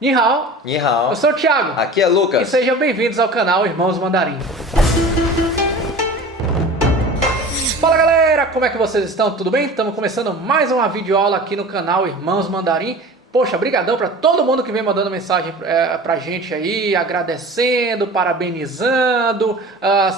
Ni hao, Ni hao. eu sou o Thiago Aqui é e Lucas. sejam bem-vindos ao canal Irmãos Mandarim. Fala galera, como é que vocês estão? Tudo bem? Estamos começando mais uma videoaula aqui no canal Irmãos Mandarim. Poxa, brigadão para todo mundo que vem mandando mensagem pra gente aí, agradecendo, parabenizando,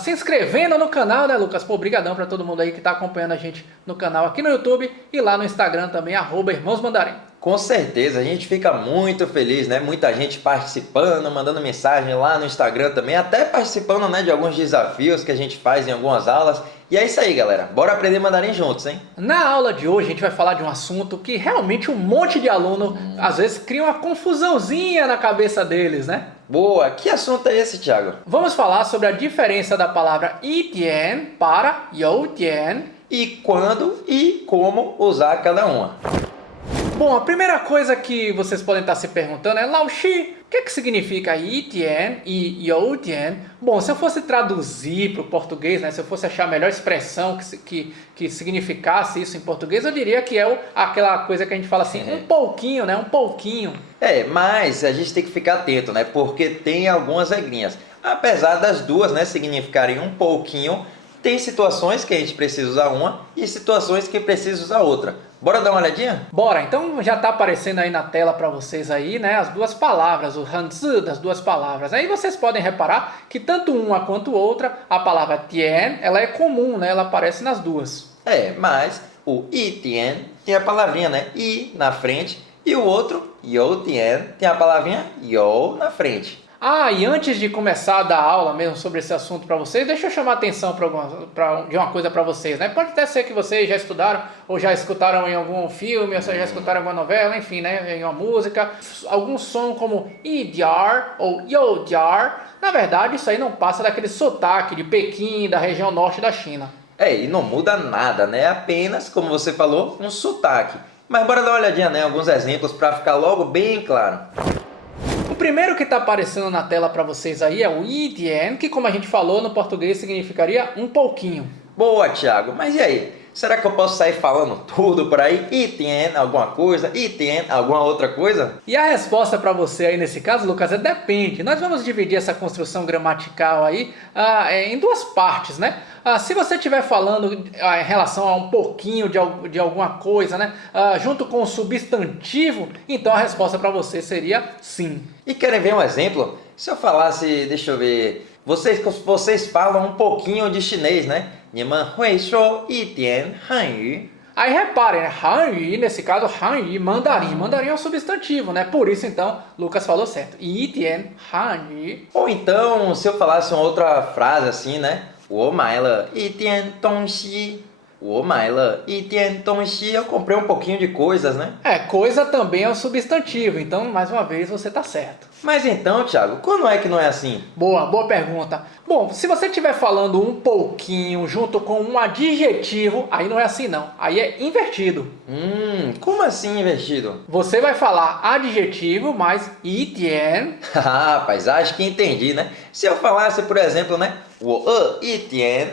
se inscrevendo no canal, né, Lucas? Pô, brigadão para todo mundo aí que tá acompanhando a gente no canal aqui no YouTube e lá no Instagram também, @Irmãos Mandarim. Com certeza, a gente fica muito feliz, né? Muita gente participando, mandando mensagem lá no Instagram também, até participando, né, de alguns desafios que a gente faz em algumas aulas. E é isso aí, galera. Bora aprender mandarim juntos, hein? Na aula de hoje a gente vai falar de um assunto que realmente um monte de aluno às vezes cria uma confusãozinha na cabeça deles, né? Boa! Que assunto é esse, Thiago? Vamos falar sobre a diferença da palavra yi-tian para you-tian. E quando e como usar cada uma. Bom, a primeira coisa que vocês podem estar se perguntando é: Lao Shi, o que significa yi-tian e you-tian? Bom, se eu fosse traduzir para o português, né, se eu fosse achar a melhor expressão que significasse isso em português, eu diria que é aquela coisa que a gente fala assim, um pouquinho, né, um pouquinho. Mas a gente tem que ficar atento, né? Porque tem algumas regrinhas. Apesar das duas, né, significarem um pouquinho, tem situações que a gente precisa usar uma e situações que precisa usar outra. Bora dar uma olhadinha? Bora, então já está aparecendo aí na tela para vocês aí, né, as duas palavras, o hanzi das duas palavras. Aí vocês podem reparar que tanto uma quanto outra, a palavra tian, ela é comum, né, ela aparece nas duas. Mas o yi-tian tem a palavrinha, né, i na frente, e o outro, you-tian, tem a palavrinha you na frente. E antes de começar a dar aula mesmo sobre esse assunto para vocês, deixa eu chamar a atenção de uma coisa para vocês, né? Pode até ser que vocês já estudaram ou já escutaram em algum filme, ou já escutaram em alguma novela, enfim, né? Em uma música, algum som como idiar ou youdiar. Na verdade, isso aí não passa daquele sotaque de Pequim, da região norte da China. E não muda nada, né? Apenas, como você falou, um sotaque. Mas bora dar uma olhadinha, né? Alguns exemplos para ficar logo bem claro. O primeiro que está aparecendo na tela para vocês aí é o yi-tian, que como a gente falou no português significaria um pouquinho. Boa, Thiago. Mas e aí? Será que eu posso sair falando tudo por aí? Yi-tian alguma coisa? Yi-tian alguma outra coisa? E a resposta para você aí nesse caso, Lucas, é depende. Nós vamos dividir essa construção gramatical aí em duas partes, né? Se você estiver falando em relação a um pouquinho de alguma coisa, né? Junto com o substantivo, então a resposta para você seria sim. E querem ver um exemplo? Se eu falasse, deixa eu ver, vocês falam um pouquinho de chinês, né? 你们会说一点汉语? Aí reparem, né? Hanyu, nesse caso, Hanyu, mandarim. Mandarim é um substantivo, né? Por isso, então, Lucas falou certo. Yi-tian, Hanyu. Ou então, se eu falasse uma outra frase assim, né? 我买了一点东西. 我买了一点东西. Eu comprei um pouquinho de coisas, né? Coisa também é um substantivo, então, mais uma vez, você está certo. Mas então, Thiago, quando é que não é assim? Boa pergunta. Bom, se você estiver falando um pouquinho junto com um adjetivo, aí não é assim não, aí é invertido. Como assim invertido? Você vai falar adjetivo mais yi-tian. Rapaz, acho que entendi, né? Se eu falasse, por exemplo, né? 我饿一点,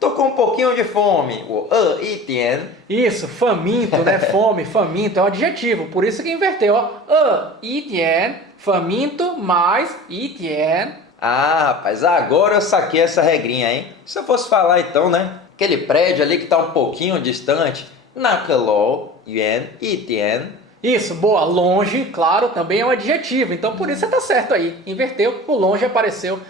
tô com um pouquinho de fome. 我饿一点. Isso, faminto, né? Fome, faminto é um adjetivo, por isso que inverteu, ó. Yi-tian, faminto mais yi-tian. Rapaz, agora eu saquei essa regrinha, hein? Se eu fosse falar então, né? Aquele prédio ali que tá um pouquinho distante. 那个楼远一点. Isso, boa. Longe, claro, também é um adjetivo. Então, por isso você tá certo aí. Inverteu, o longe apareceu,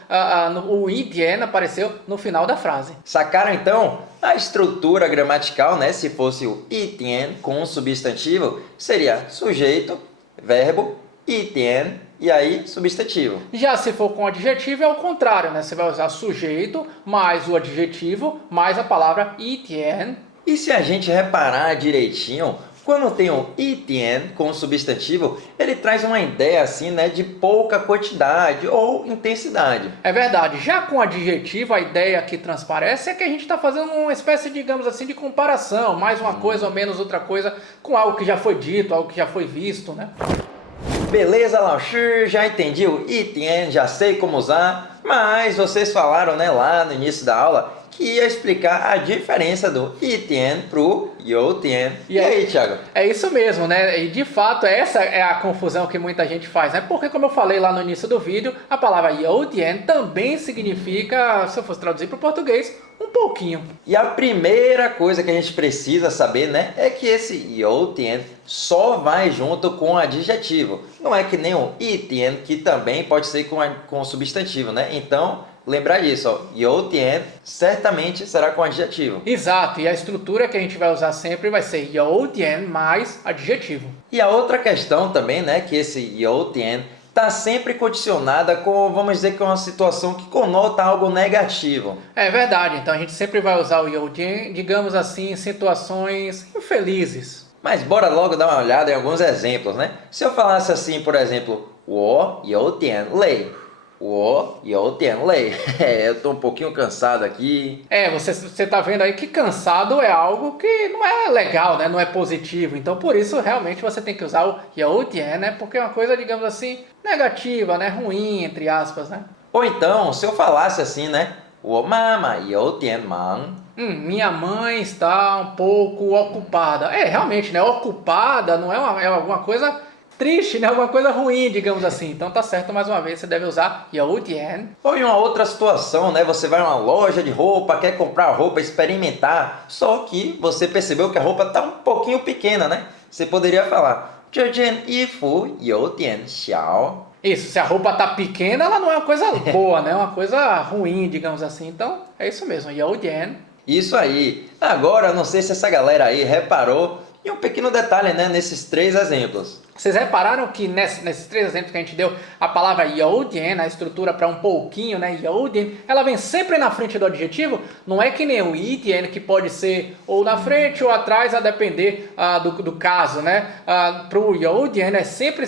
o yi-tian apareceu no final da frase. Sacaram então? A estrutura gramatical, né? Se fosse o yi-tian com um substantivo, seria sujeito, verbo, yi-tian, e aí substantivo. Já se for com adjetivo é o contrário, né? Você vai usar sujeito mais o adjetivo mais a palavra yi-tian. E se a gente reparar direitinho, quando tem o yi-tian com o substantivo, ele traz uma ideia assim, né, de pouca quantidade ou intensidade. É verdade. Já com adjetivo, a ideia que transparece é que a gente está fazendo uma espécie, digamos assim, de comparação, mais uma coisa ou menos outra coisa com algo que já foi dito, algo que já foi visto, né? Beleza, Lao Shi, já entendi o yi-tian, já sei como usar, mas vocês falaram, né, lá no início da aula que ia explicar a diferença do Itian pro Youtian. E aí, Thiago? É isso mesmo, né? E de fato, essa é a confusão que muita gente faz, né? Porque, como eu falei lá no início do vídeo, a palavra Youtian também significa, se eu fosse traduzir para o português, um pouquinho. E a primeira coisa que a gente precisa saber, né, é que esse Youtian só vai junto com o adjetivo. Não é que nem o Itian, que também pode ser com substantivo, né? Então, lembrar disso, ó, Youtian certamente será com adjetivo. Exato, e a estrutura que a gente vai usar sempre vai ser Youtian mais adjetivo. E a outra questão também, né, que esse Youtian está sempre condicionada com, vamos dizer, com uma situação que conota algo negativo. É verdade, então a gente sempre vai usar o Youtian, digamos assim, em situações infelizes. Mas bora logo dar uma olhada em alguns exemplos, né? Se eu falasse assim, por exemplo, 我有点累. 我有点累. Eu tô um pouquinho cansado aqui. Você tá vendo aí que cansado é algo que não é legal, né? Não é positivo. Então, por isso, realmente, você tem que usar o Youtian, né? Porque é uma coisa, digamos assim, negativa, né? Ruim, entre aspas, né? Ou então, se eu falasse assim, né? 我妈妈有点忙. Minha mãe está um pouco ocupada. Realmente, né? Ocupada não é alguma coisa triste, né? Alguma coisa ruim, digamos assim. Então tá certo, mais uma vez, você deve usar Youtian. Ou em uma outra situação, né? Você vai a uma loja de roupa, quer comprar roupa, experimentar, só que você percebeu que a roupa tá um pouquinho pequena, né? Você poderia falar 这件衣服有点小. Isso, se a roupa tá pequena, ela não é uma coisa boa, né? É uma coisa ruim, digamos assim. Então, é isso mesmo, Youtian. Isso aí. Agora, não sei se essa galera aí reparou em um pequeno detalhe, né, nesses três exemplos. Vocês repararam que nesses três exemplos que a gente deu, a palavra Youtian, a estrutura para um pouquinho, né, Youtian, ela vem sempre na frente do adjetivo? Não é que nem o Itian, que pode ser ou na frente ou atrás, a depender do caso, né? Para o Youtian é sempre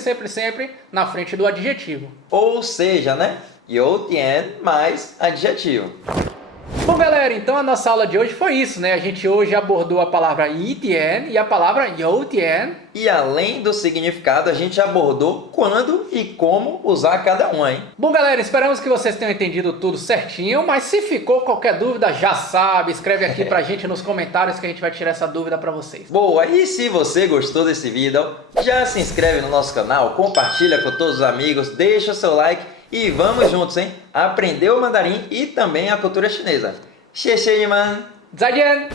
na frente do adjetivo. Ou seja, né, Youtian mais adjetivo. Bom, galera, então a nossa aula de hoje foi isso, né? A gente hoje abordou a palavra Itian e a palavra Youtian. E além do significado, a gente abordou quando e como usar cada um, hein? Bom, galera, esperamos que vocês tenham entendido tudo certinho, mas se ficou qualquer dúvida, já sabe, escreve aqui pra gente nos comentários que a gente vai tirar essa dúvida pra vocês. Boa, e se você gostou desse vídeo, já se inscreve no nosso canal, compartilha com todos os amigos, deixa o seu like. E vamos juntos, hein? Aprender o mandarim e também a cultura chinesa. 谢谢你们! 再见!